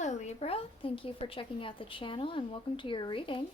Hello Libra, thank you for checking out the channel and welcome to your reading.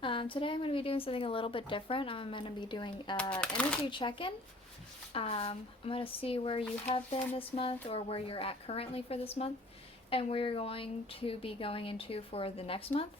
Today I'm going to be doing something a little bit different. I'm going to be doing energy check-in. I'm going to see where you have been this month or where you're at currently for this month and where you're going to be going into for the next month.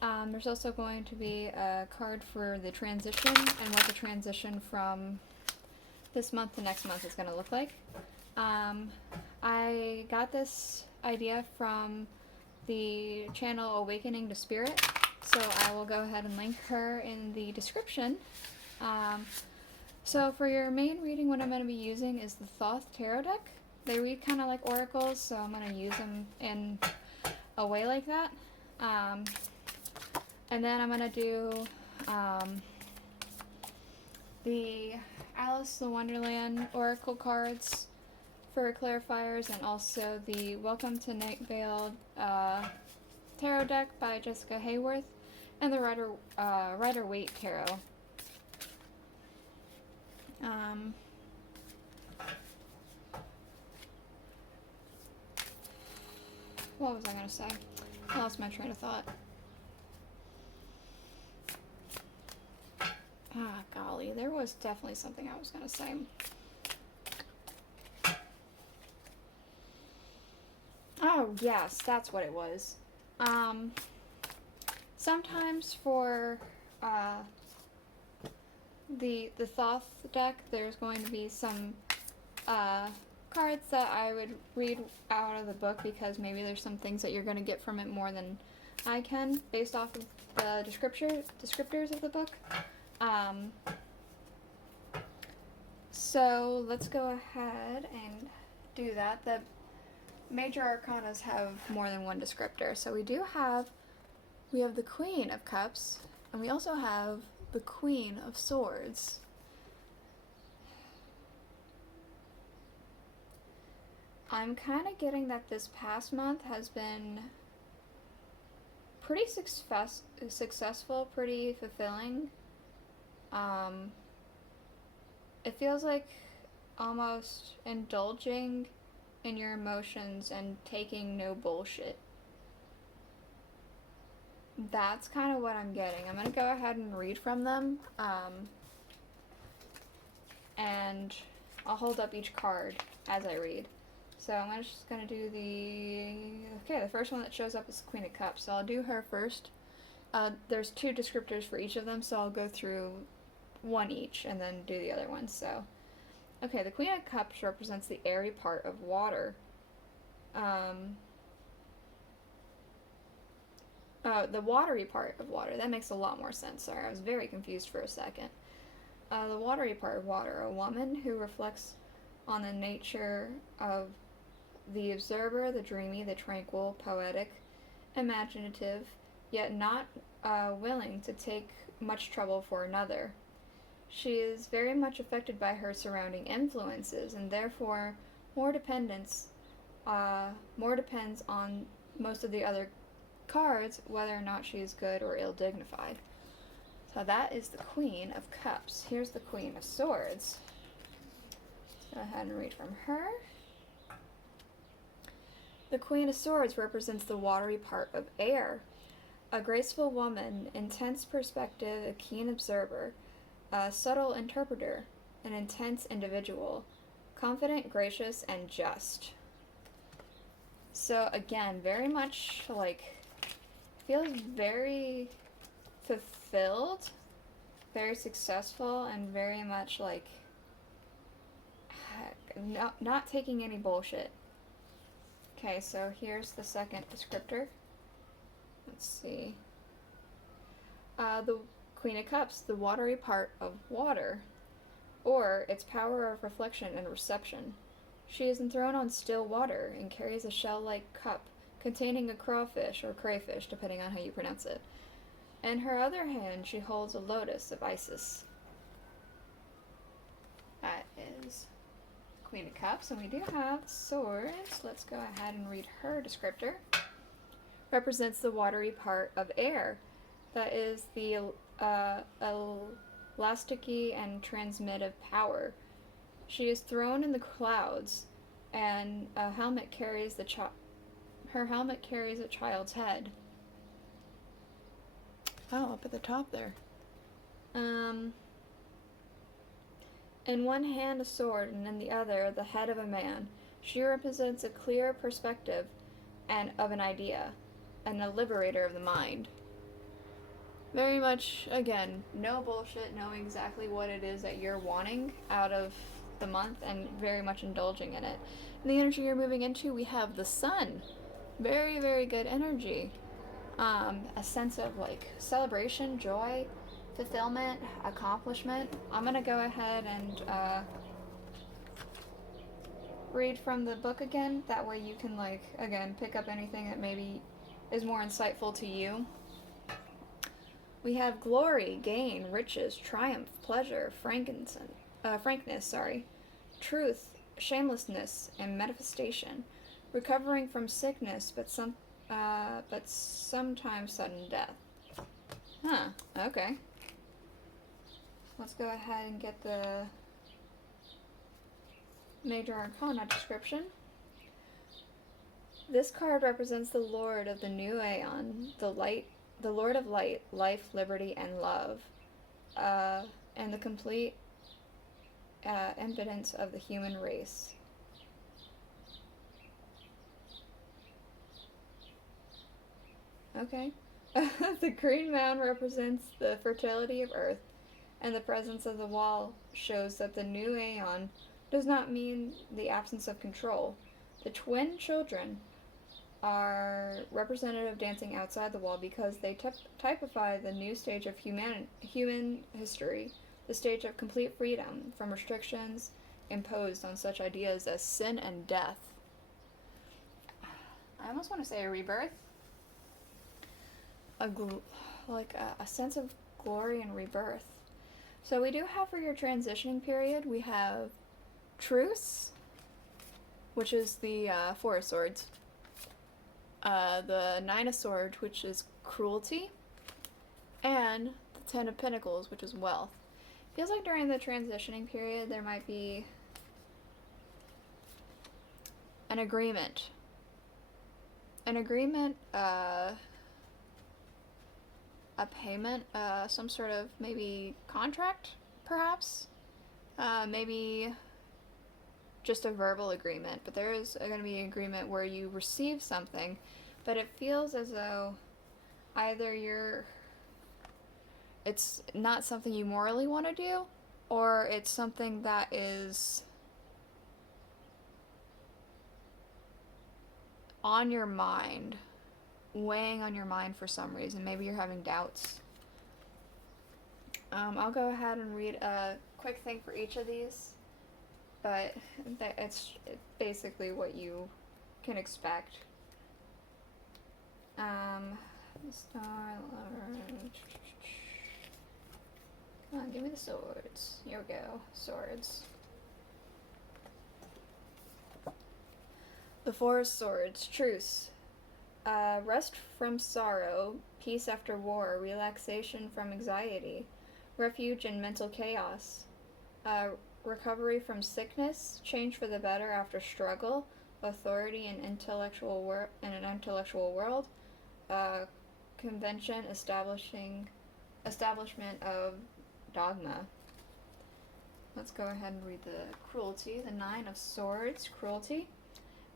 There's also going to be a card for the transition and what the transition from this month to next month is going to look like. I got this idea from the channel Awakening to Spirit, so I will go ahead and link her in the description. So for your main reading, what I'm going to be using is the Thoth Tarot deck. They read kind of like oracles, so I'm going to use them in a way like that. And then I'm going to do the Alice the Wonderland oracle cards for clarifiers, and also the Welcome to Night Vale tarot deck by Jessica Hayworth, and the Rider-Waite tarot. What was I going to say? I lost my train of thought. Ah, golly, there was definitely something I was going to say. Oh, yes, that's what it was. Sometimes for the Thoth deck, there's going to be some cards that I would read out of the book because maybe there's some things that you're going to get from it more than I can based off of the descriptors of the book. So let's go ahead and do that. The major arcanas have more than one descriptor. So we have the Queen of Cups, and we also have the Queen of Swords. I'm kind of getting that this past month has been pretty successful, pretty fulfilling. It feels like almost indulging in your emotions and taking no bullshit. That's kind of what I'm getting. I'm going to go ahead and read from them. And I'll hold up each card as I read. So I'm just going to do the first one that shows up is the Queen of Cups. So I'll do her first. There's two descriptors for each of them, so I'll go through one each and then do the other one. So, okay, the Queen of Cups represents the airy part of water. The watery part of water. That makes a lot more sense. Sorry, I was very confused for a second. The watery part of water. A woman who reflects on the nature of the observer, the dreamy, the tranquil, poetic, imaginative, yet not willing to take much trouble for another. She is very much affected by her surrounding influences, and therefore more depends on most of the other cards, whether or not she is good or ill-dignified. So that is the Queen of Cups. Here's the Queen of Swords. Let's go ahead and read from her. The Queen of Swords represents the watery part of air. A graceful woman, intense perspective, a keen observer, a subtle interpreter, an intense individual, confident, gracious, and just. So again, very much like, feels very fulfilled, very successful, and very much like not taking any bullshit. Okay, so here's the second descriptor. Let's see. The Queen of Cups, the watery part of water, or its power of reflection and reception. She is enthroned on still water and carries a shell-like cup containing a crawfish or crayfish, depending on how you pronounce it. In her other hand, she holds a lotus of Isis. That is Queen of Cups, and we do have swords. Let's go ahead and read her descriptor. Represents the watery part of air. That is the elasticy and transmittive power. She is thrown in the clouds, and a helmet carries the Her helmet carries a child's head. Oh, up at the top there. In one hand a sword, and in the other the head of a man. She represents a clear perspective and of an idea, and a liberator of the mind. Very much, again, no bullshit, knowing exactly what it is that you're wanting out of the month, and very much indulging in it. In the energy you're moving into, we have the sun. Very, very good energy. A sense of, like, celebration, joy, fulfillment, accomplishment. I'm gonna go ahead and read from the book again. That way you can, like, again, pick up anything that maybe is more insightful to you. We have glory, gain, riches, triumph, pleasure, frankness, truth, shamelessness, and manifestation, recovering from sickness, but sometimes sudden death. Huh, okay. Let's go ahead and get the Major Arcana description. This card represents the Lord of the New Aeon, the Lord of Light, life, liberty, and love, and the complete impotence of the human race. Okay. The green mound represents the fertility of Earth, and the presence of the wall shows that the new Aeon does not mean the absence of control. The twin children are representative dancing outside the wall because they typify the new stage of human history, the stage of complete freedom from restrictions imposed on such ideas as sin and death. I almost want to say a rebirth. A sense of glory and rebirth. So we do have for your transitioning period, we have Truce, which is the Four of Swords. The Nine of Swords, which is cruelty, and the Ten of Pentacles, which is wealth. Feels like during the transitioning period there might be an agreement. A payment, some sort of maybe contract, perhaps? Maybe just a verbal agreement, but there is going to be an agreement where you receive something, but it feels as though either it's not something you morally want to do, or it's something that is on your mind, weighing on your mind for some reason. Maybe you're having doubts. I'll go ahead and read a quick thing for each of these, but it's basically what you can expect. The star, come on, give me the swords. Here we go, swords. The Four of Swords, truce. Rest from sorrow, peace after war, relaxation from anxiety, refuge in mental chaos, recovery from sickness, change for the better after struggle, authority in an intellectual world, convention, establishment of dogma. Let's go ahead and read the cruelty. The Nine of Swords, cruelty,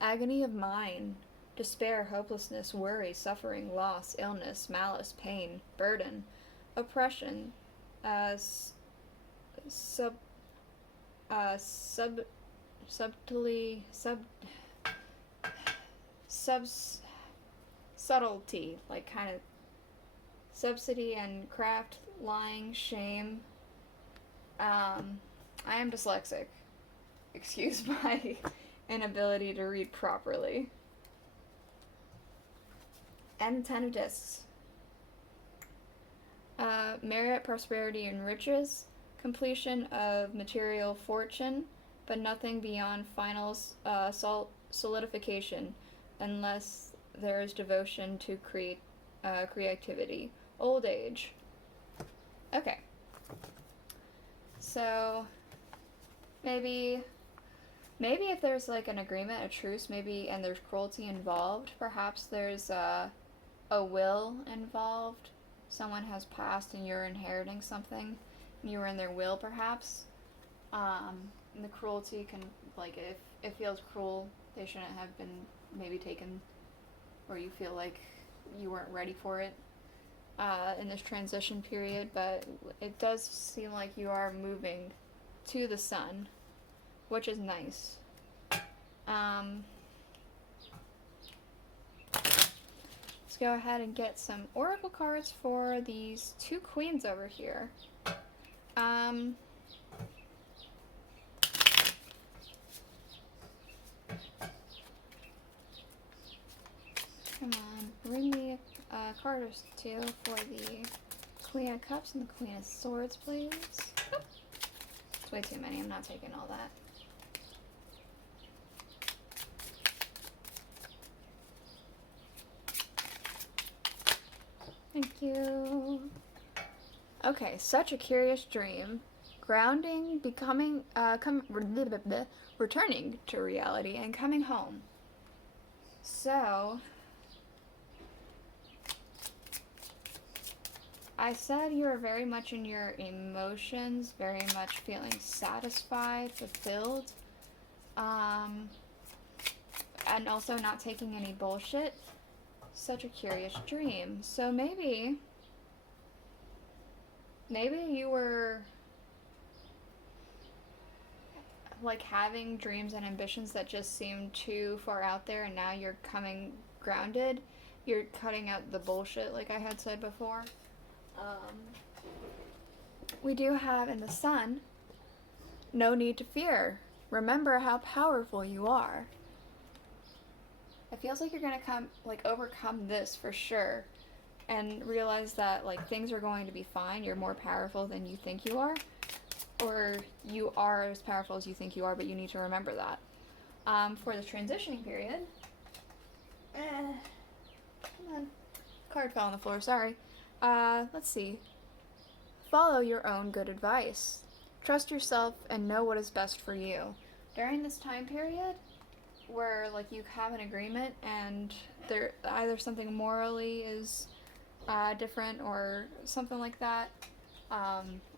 agony of mind, despair, hopelessness, worry, suffering, loss, illness, malice, pain, burden, oppression, subtlety, like kind of subsidy and craft, lying, shame. I am dyslexic. Excuse my inability to read properly. And 10 of Discs. Merit, prosperity, and riches. Completion of material fortune, but nothing beyond final solidification, unless there is devotion to creativity. Old age. Okay. So, maybe maybe if there's like an agreement, a truce, maybe, and there's cruelty involved, perhaps there's a will involved. Someone has passed and you're inheriting something. You were in their will, perhaps. And the cruelty can, like, if it feels cruel, they shouldn't have been maybe taken, or you feel like you weren't ready for it in this transition period, but it does seem like you are moving to the sun, which is nice. Let's go ahead and get some oracle cards for these two queens over here. Come on, bring me a card or two for the Queen of Cups and the Queen of Swords, please. Oh, it's way too many. I'm not taking all that. Thank you. Okay, such a curious dream. Grounding, becoming, returning to reality and coming home. So, I said you are very much in your emotions, very much feeling satisfied, fulfilled, and also not taking any bullshit. Such a curious dream. So maybe you were like having dreams and ambitions that just seemed too far out there, and now you're coming grounded. You're cutting out the bullshit, like I had said before. We do have in the sun, no need to fear. Remember how powerful you are. It feels like you're gonna overcome this for sure, and realize that like things are going to be fine. You're more powerful than you think you are, or you are as powerful as you think you are, but you need to remember that. For the transitioning period, come on, card fell on the floor. Sorry. Let's see. Follow your own good advice. Trust yourself and know what is best for you. During this time period, where like you have an agreement and there either something morally is different or something like that,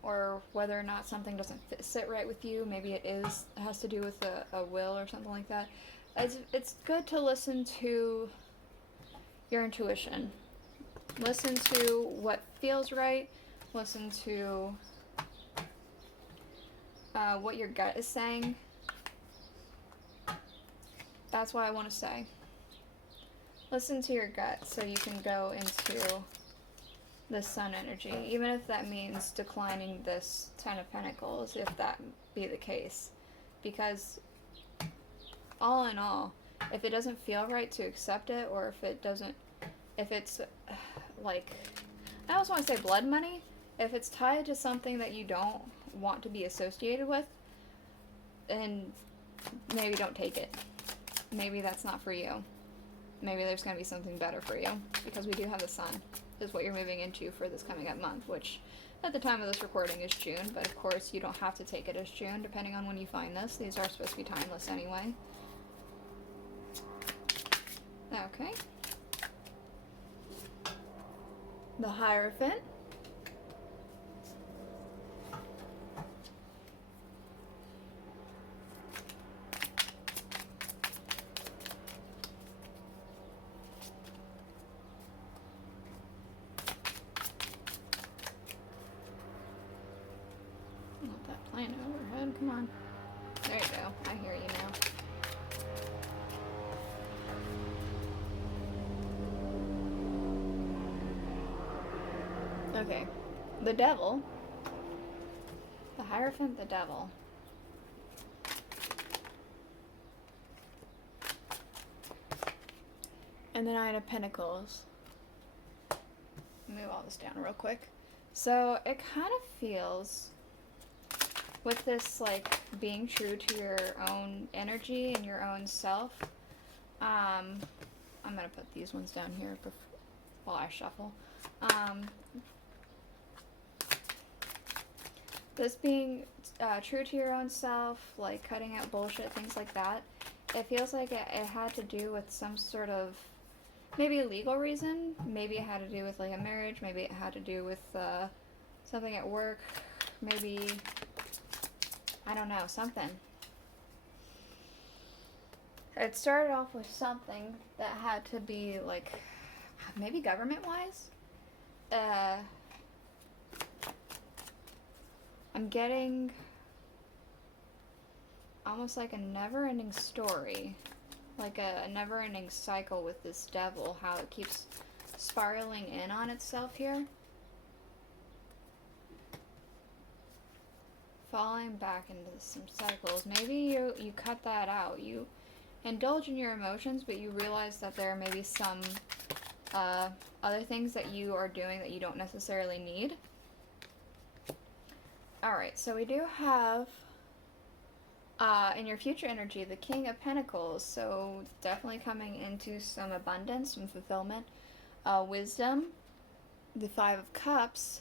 or whether or not something doesn't sit right with you, maybe it has to do with a will or something like that. It's good to listen to your intuition. Listen to what feels right. Listen to what your gut is saying. That's what I want to say. Listen to your gut so you can go into the sun energy, even if that means declining this Ten of Pentacles, if that be the case. Because all in all, if it doesn't feel right to accept it, or if it's like, I almost want to say blood money, if it's tied to something that you don't want to be associated with, then maybe don't take it. Maybe that's not for you. Maybe there's going to be something better for you, because we do have the sun, is what you're moving into for this coming up month, which at the time of this recording is June, but of course you don't have to take it as June, depending on when you find this. These are supposed to be timeless anyway. Okay. The Hierophant. Not that plane overhead. Come on. There you go. I hear you now. Okay. The Devil. The Hierophant, the Devil. And the Nine of Pentacles. Move all this down real quick. So it kind of feels, with this like being true to your own energy and your own self, I'm gonna put these ones down here while I shuffle. This being true to your own self, like cutting out bullshit, things like that, it feels like it had to do with some sort of, maybe a legal reason, maybe it had to do with like a marriage, maybe it had to do with something at work, maybe, I don't know, something. It started off with something that had to be like, maybe government-wise? I'm getting almost like a never-ending story, like a never-ending cycle with this devil, how it keeps spiraling in on itself here. Falling back into some cycles. Maybe you cut that out. You indulge in your emotions, but you realize that there may be some other things that you are doing that you don't necessarily need. Alright, so we do have in your future energy the King of Pentacles, so definitely coming into some abundance, some fulfillment, wisdom, the Five of Cups.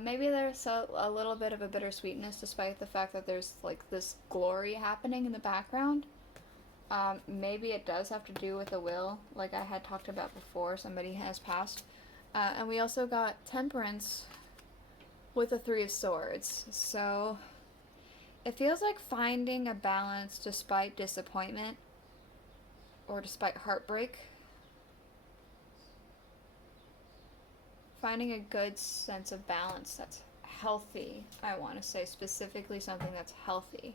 Maybe there's a little bit of a bittersweetness despite the fact that there's like this glory happening in the background. Maybe it does have to do with a will, like I had talked about before, somebody has passed. And we also got Temperance with the Three of Swords. So it feels like finding a balance despite disappointment or despite heartbreak. Finding a good sense of balance that's healthy, I want to say, specifically something that's healthy.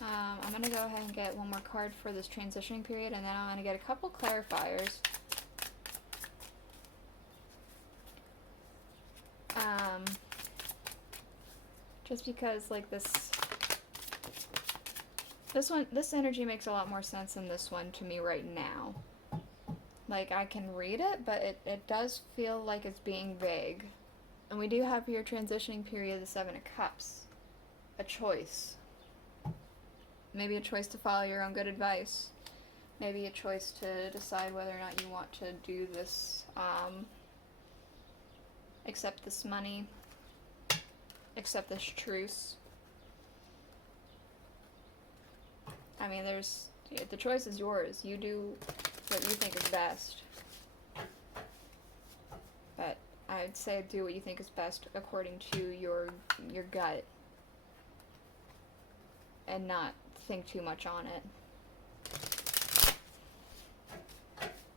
I'm going to go ahead and get one more card for this transitioning period, and then I'm going to get a couple clarifiers. Just because, like, this energy makes a lot more sense than this one to me right now. Like, I can read it, but it does feel like it's being vague. And we do have your transitioning period, the Seven of Cups. A choice. Maybe a choice to follow your own good advice. Maybe a choice to decide whether or not you want to do this, accept this money, accept this truce. I mean, the choice is yours. You do what you think is best. But I'd say do what you think is best according to your gut. And not think too much on it.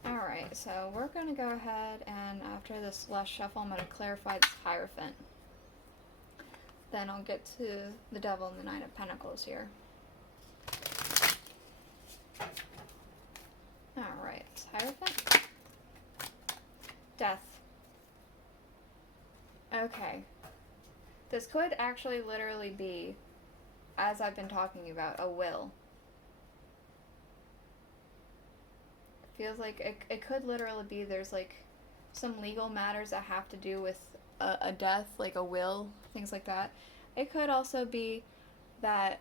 Alright, so we're going to go ahead and after this last shuffle, I'm going to clarify this Hierophant. Then I'll get to the Devil and the Nine of Pentacles here. Alright, Hierophant. Death. Okay. This could actually literally be, as I've been talking about, a will. It feels like it could literally be there's like some legal matters that have to do with a death, like a will, things like that. It could also be that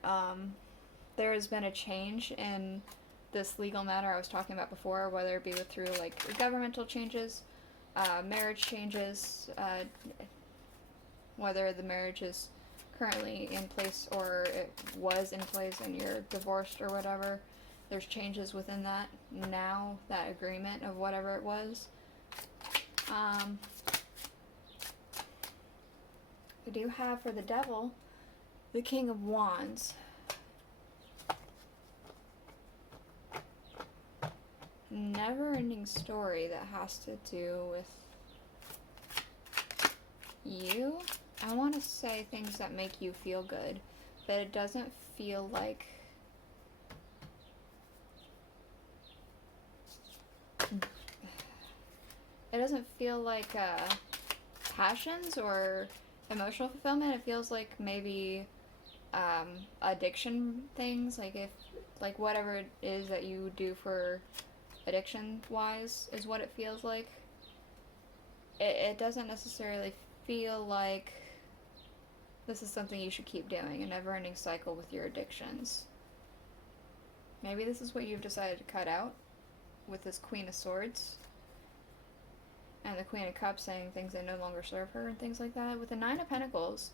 there has been a change in this legal matter I was talking about before, whether it be through like governmental changes, marriage changes, whether the marriage is currently in place or it was in place and you're divorced or whatever. There's changes within that now, that agreement of whatever it was. We do have for the Devil the King of Wands. Never-ending story that has to do with you. I want to say things that make you feel good, but it doesn't feel like passions or emotional fulfillment. It feels like maybe addiction things, like whatever it is that you do for addiction wise is what it feels like. It doesn't necessarily feel like this is something you should keep doing, a never-ending cycle with your addictions. Maybe this is what you've decided to cut out with this Queen of Swords. and the Queen of Cups saying things that no longer serve her and things like that. With the Nine of Pentacles,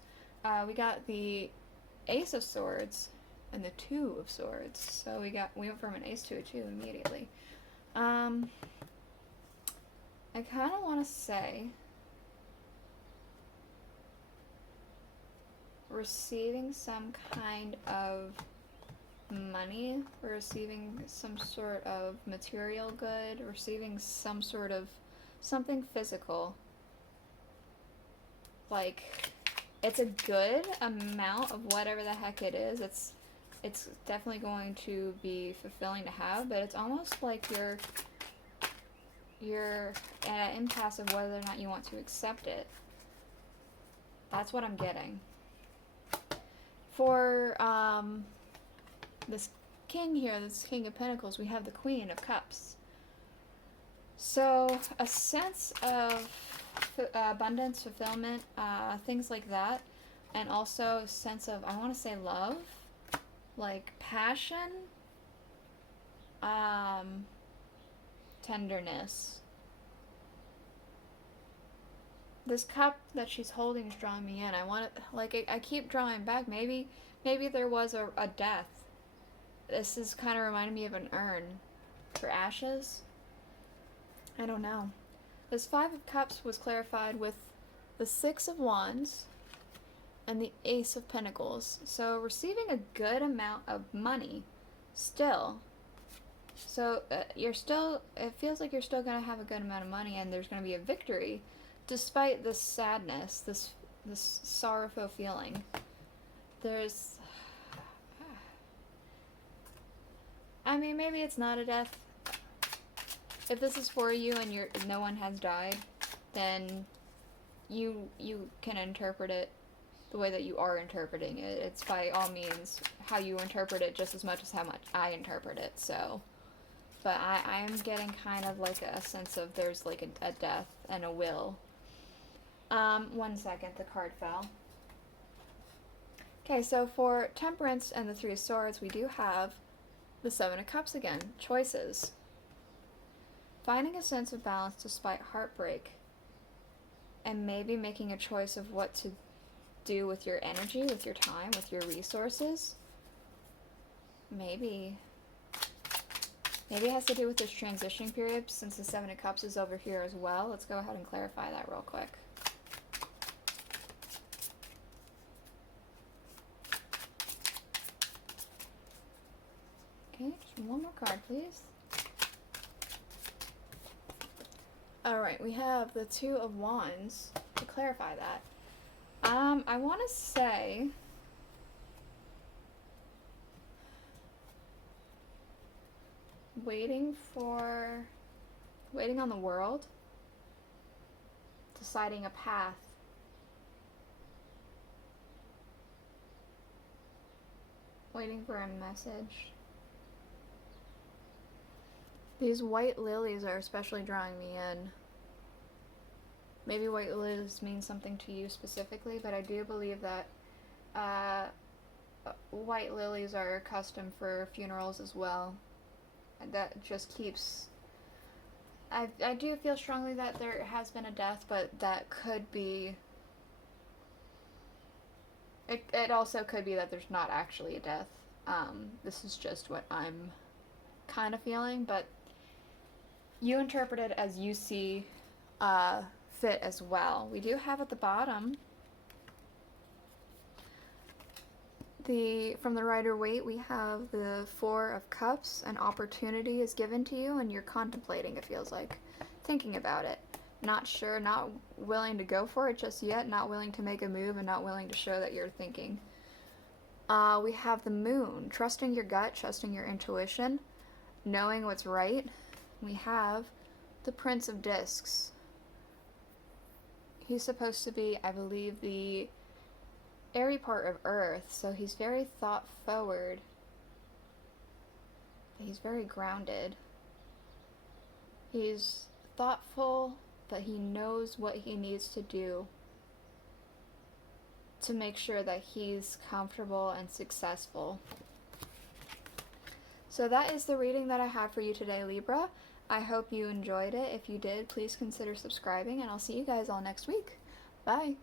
we got the Ace of Swords and the Two of Swords. So we went from an Ace to a 2 immediately. I kind of want to say receiving some kind of money, receiving some sort of material good, receiving some sort of something physical. Like, it's a good amount of whatever the heck it is. It's definitely going to be fulfilling to have, but it's almost like you're at an impasse of whether or not you want to accept it. That's what I'm getting. For this king here, this King of Pentacles, we have the Queen of Cups. So a sense of abundance, fulfillment, things like that, and also a sense of, I want to say love, like passion, tenderness. This cup that she's holding is drawing me in. I keep drawing back. Maybe there was a death. This is kind of reminding me of an urn for ashes. I don't know. This Five of Cups was clarified with the Six of Wands and the Ace of Pentacles. So receiving a good amount of money still. So it feels like you're still going to have a good amount of money, and there's going to be a victory despite this sadness, this sorrowful feeling. I mean, maybe it's not a death. If this is for you and no one has died, then you can interpret it the way that you are interpreting it. It's by all means how you interpret it just as much as how much I interpret it. So, but I am getting kind of like a sense of there's like a death and a will. 1 second, the card fell. Okay, so for Temperance and the Three of Swords, we do have the Seven of Cups again. Choices. Finding a sense of balance despite heartbreak. And maybe making a choice of what to do with your energy, with your time, with your resources. Maybe it has to do with this transition period, since the Seven of Cups is over here as well. Let's go ahead and clarify that real quick. Okay, just one more card, please. Alright, we have the Two of Wands to clarify that. I want to say waiting on the world, deciding a path. Waiting for a message. These white lilies are especially drawing me in. Maybe white lilies mean something to you specifically, but I do believe that white lilies are custom for funerals as well. And that just keeps... I do feel strongly that there has been a death, but that could be... It also could be that there's not actually a death. This is just what I'm kind of feeling, but you interpret it as you see fit as well. We do have at the bottom from the Rider-Waite, we have the Four of Cups. An opportunity is given to you and you're contemplating, it feels like, thinking about it. Not sure, not willing to go for it just yet, not willing to make a move, and not willing to show that you're thinking. We have the Moon, trusting your gut, trusting your intuition, knowing what's right. We have the Prince of Discs. He's supposed to be, I believe, the airy part of Earth, so he's very thought-forward. He's very grounded. He's thoughtful, but he knows what he needs to do to make sure that he's comfortable and successful. So that is the reading that I have for you today, Libra. I hope you enjoyed it. If you did, please consider subscribing, and I'll see you guys all next week. Bye!